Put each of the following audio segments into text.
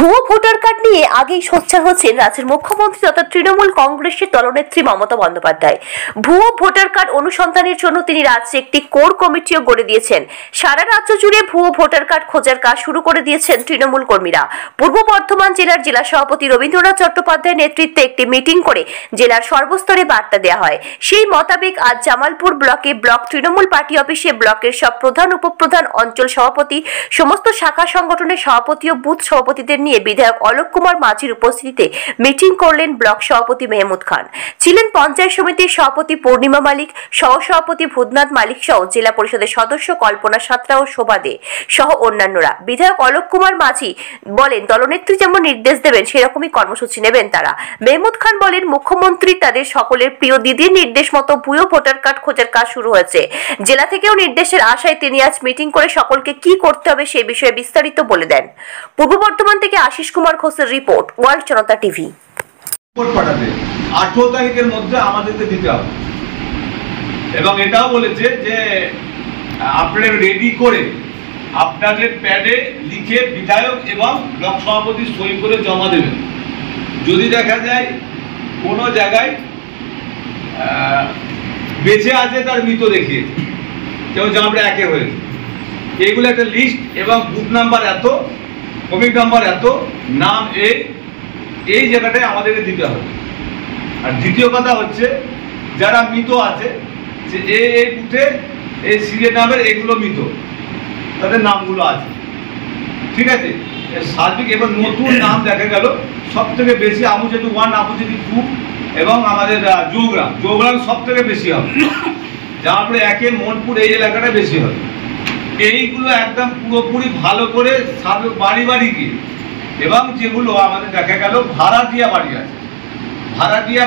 ভুয়ো voter card নিয়ে আগেই সোচ্চার হচ্ছেন রাজ্যের মুখ্যমন্ত্রী তথা তৃণমূল কংগ্রেসের দলনেত্রী মমতা বন্দ্যোপাধ্যায়। ভুয়ো ভোটার কার্ড অনুসন্ধানের জন্য তিনি রাজ্যে একটি কোর কমিটিও গড়ে দিয়েছেন। সারা রাজ্য জুড়ে ভুয়ো ভোটার কার্ড খোঁজার কাজ শুরু করে দিয়েছেন তৃণমূল কর্মীরা। পূর্ব বর্ধমান জেলার জেলা সভাপতি রবীন্দ্রনাথ চট্টোপাধ্যায়ের নেতৃত্বে একটি মিটিং করে জেলার সর্বস্তরে বার্তা দেওয়া হয়। সেই মোতাবেক আজ জামালপুর ব্লকে ব্লক তৃণমূল পার্টি অফিসে ব্লকের সব প্রধান উপপ্রধান, অঞ্চল সভাপতি, সমস্ত শাখা সংগঠনের সভাপতি ও বুথ সভাপতিদের নিয়ে বিধায়ক অলোক কুমার মাঝির উপস্থিতিতে মিটিং করলেন ব্লক সভাপতি মেহমুদ খান। ছিলেন পঞ্চায়েত সমিতির সভাপতি পূর্ণিমা মালিক, সহসভাপতি ভূতনাথ মালিক সহ জেলা পরিষদের সদস্য কল্পনা সাঁতরা ও শোভা দে সহ অন্যান্যরা। বিধায়ক অলোক কুমার মাঝি বলেন, দলনেত্রী যেমন নির্দেশ দেবেন সেরকমই কর্মসূচি নেবেন তারা। মেহমুদ খান বলেন, মুখ্যমন্ত্রী তাদের সকলের প্রিয় দিদির নির্দেশ মতো ভুয়ো ভোটার কার্ড খোঁজার কাজ শুরু হয়েছে। জেলা থেকেও নির্দেশের আশায় তিনি আজ মিটিং করে সকলকে কি করতে হবে সেই বিষয়ে বিস্তারিত বলে দেন। পূর্ব বর্ধমান থেকে আশিস কুমার ঘোষের রিপোর্ট, ওয়ার্ল্ড জনতা টিভি। 18 তারিখের মধ্যে আমাদেরকে দিতে হবে এবং এটাও বলেছে যে আপনারা রেডি করে আপনাদের প্যাডে লিখে বিধায়ক এবং ব্লক সভাপতি সই করে জমা দেবেন। যদি দেখা যায় কোনো জায়গায় বেঁচে আছে তার মৃত দেখিয়েছে, যেমন আমরা একে হয়েছে, এইগুলো একটা লিস্ট এবং বুথ নাম্বার এত, কমিটি নাম্বার এত, নাম এই জায়গাটায় আমাদেরকে দিতে হবে। আর দ্বিতীয় কথা হচ্ছে যারা মৃত আছে যে এই বুথে এই সিরিয়াল নাম্বার এগুলো মৃত, তাদের নামগুলো আছে, ঠিক আছে। সার্বিক এবার নতুন নাম দেখা গেল সব থেকে বেশি আমুজেদু 1, আমুজেদু 2 এবং আমাদের জৌগ্রাম সব থেকে বেশি হবে। জামালপুর 1 মনপুর এই এলাকাটা বেশি হবে। এইগুলো একদম পুরোপুরি ভালো করে বাড়ি বাড়ি গিয়ে, এবং যেগুলো আমাদের দেখা গেল ভাড়াটিয়া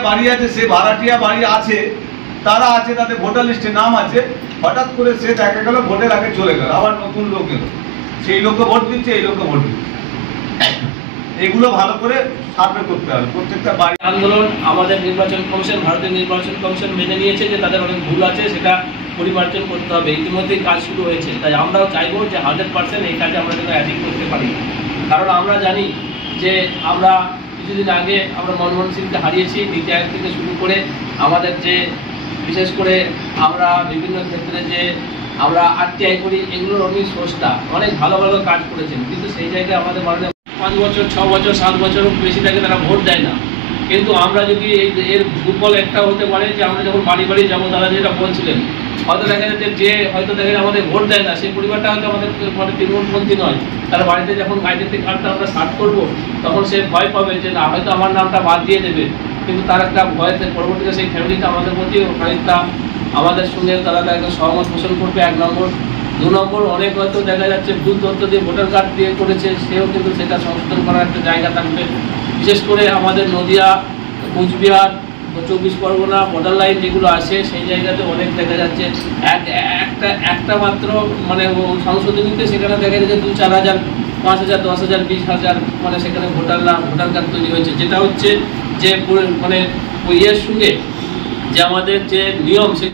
বাড়ি আছে, সে ভাড়াটিয়া বাড়ি আছে, তারা আছে, তাদের ভোটার লিস্টে নাম আছে, হঠাৎ করে সে দেখা গেল ভোটের আগে চলে গেল, আবার নতুন লোক এলো, সেই লোককে ভোট দিচ্ছে, এই লোককে ভোট দিচ্ছে। এগুলো ভালো করে সার্ভে করতে হবে প্রত্যেকটা বাড়ি। আন্দোলন আমাদের নির্বাচন কমিশন, ভারতের নির্বাচন কমিশন মেনে নিয়েছে যে তাদের অনেক ভুল আছে, সেটা পরিমার্জন করতে হবে। ইতিমধ্যেই কাজ শুরু হয়েছে, তাই আমরাও চাইবো যে 100% এই কাজে আমরা যেন অ্যাচিভ করতে পারি। কারণ আমরা জানি যে আমরা কিছুদিন আগে আমরা মনমোহন সিংকে হারিয়েছি। নীতি আয়োগ থেকে শুরু করে আমাদের যে বিশেষ করে আমরা বিভিন্ন ক্ষেত্রে যে আমরা RTI করি, এগুলোর উনি স্রষ্টা, অনেক ভালো ভালো কাজ করেছেন, কিন্তু সেই জায়গায় আমাদের মাননীয় 5 বছর 6 বছর 7 বছরও বেশি থাকে তারা ভোট দেয় না। কিন্তু আমরা যদি এর সুফল একটা হতে পারে যে আমরা যখন বাড়ি বাড়ি যাবো, দাদা যেটা বলছিলেন, হয়তো দেখা যাচ্ছে যে হয়তো দেখা যায় আমাদের ভোট দেয় না, সেই পরিবারটা হয়তো আমাদের মানে তৃণমূলপন্থী নয়, তারা বাড়িতে যখন আইডেন্টি কার্ডটা আমরা সার্চ করবো তখন সে ভয় পাবে যে না, হয়তো আমার নামটা বাদ দিয়ে দেবে, কিন্তু তার একটা ভয়তে পরবর্তীতে সেই ফ্যামিলিটা আমাদের প্রতি খানিকটা আমাদের সঙ্গে তারা একটা সহমত পোষণ করবে। 1 নম্বর। 2 নম্বর, অনেক হয়তো দেখা যাচ্ছে ভুল তথ্য দিয়ে ভোটার কার্ড দিয়ে করেছে, সেও কিন্তু সেটা সংশোধন করার একটা জায়গা থাকবে। বিশেষ করে আমাদের নদিয়া, কোচবিহার, 24 পরগনা বর্ডার লাইন যেগুলো আছে, সেই জায়গাতে অনেক দেখা যাচ্ছে একটা মাত্র মানে সংশোধনীতে সেখানে দেখা যাচ্ছে 2-4 হাজার, 5 হাজার, 10 হাজার, 20 হাজার মানে সেখানে ভোটার কার্ড তৈরি হয়েছে, যেটা হচ্ছে যে মানে ইয়ের সঙ্গে যে আমাদের যে নিয়ম